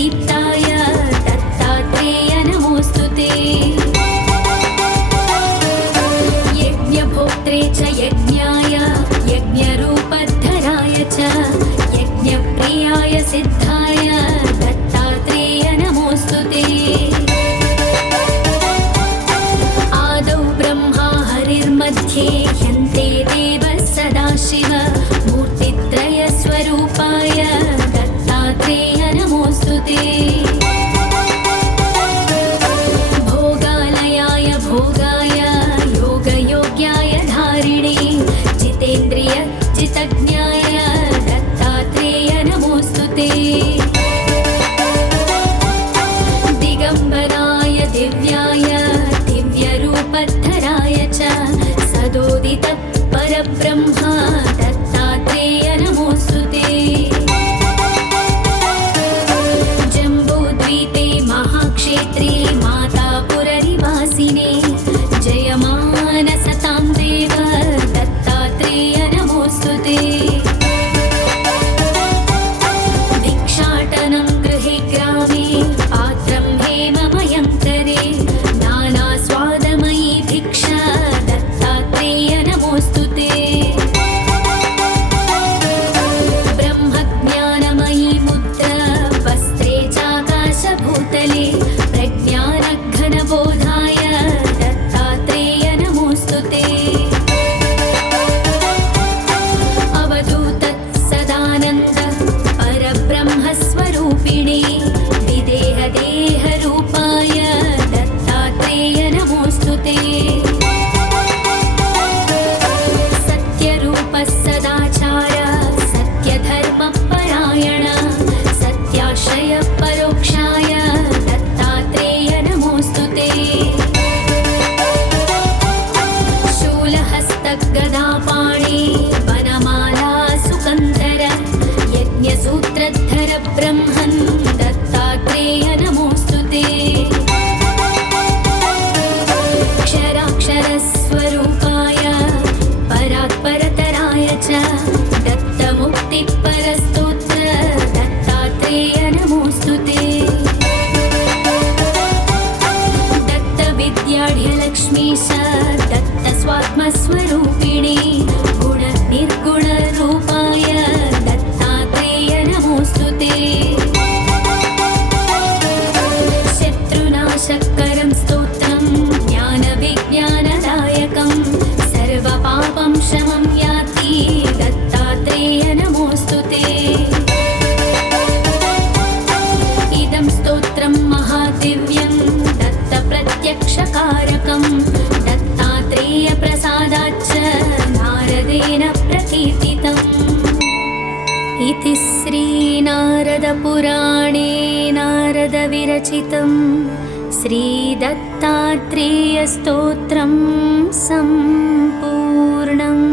दीप्ताय दत्तात्रेय नमोऽस्तुते। यज्ञभोक्त्रे च यज्ञाय यज्ञरूपधराय च यज्ञप्रियाय सिद्धाय दत्तात्रेय नमोऽस्तुते। आदौ ब्रह्मा हरिर्मध्ये ह्यन्ते देवः सदाशिव मूर्तित्रयस्वरूपाय दत्तात्रेय नमोऽस्तुते। भोगालयाय भोगाय योगयोग्याय धारिणे जितेन्द्रिय जितज्ञाय दत्तात्रेय नमोऽस्तुते। दिगम्बराय दिव्याय दिव्यरूपधराय च सदोदित परब्रह्मा दत्तात्रेय नमोऽस्तुते। जम्बूद्वीपे महाक्षेत्रे मातापुरनिवासिने जयमानसतां देव दत्तात्रेय नमोऽस्तुते। भिक्षाटनं गृहे ग्रामे पात्रं हेममयं करे नानास्वादमयी भिक्षा दत्तात्रेय नमोऽस्तुते। ब्रह्मज्ञानमयी मुद्रा वस्त्रे चाकाशभूतले प्रज्ञानघनबोधाय दत्तात्रेय नमोऽस्तुते। अवधूत सदानन्द परब्रह्मस्वरूपिणे विदेहदेहरूपाय दत्तात्रेय नमोऽस्तुते। सत्यरूप सदाचार सत्यधर्मपरायण सत्याश्रय परोक्षाय दत्तात्रेय नमोऽस्तुते। शूलहस्तगदापाणि वनमाला सुकन्धर यज्ञसूत्रधर ब्रह्मन् दत्तात्रेय नमोऽस्तुते। क्षराक्षरस्वरूपाय परात्परतराय च दत्तमुक्तिपरस्तोत्र दत्तात्रेय नमोऽस्तुते। दत्तविद्याढ्यलक्ष्मीश दत्तस्वात्मस्वरूपिणे गुणनिर्गुणरूपाय दत्तात्रेय नमोऽस्तुते। शत्रुनाशकरं स्तोत्रं ज्ञानविज्ञानदायकं सर्वपापं शमं याति दत्तात्रेय नमोऽस्तुते। इदं स्तोत्रं महादिव्यं दत्तप्रत्यक्षकारकं दत्तात्रेयप्रसादाच्च नारदेन प्रकीर्तितम्। इति श्रीनारदपुराणे नारदविरचितं श्रीदत्तात्रेयस्तोत्रं सम्पूर्णम्।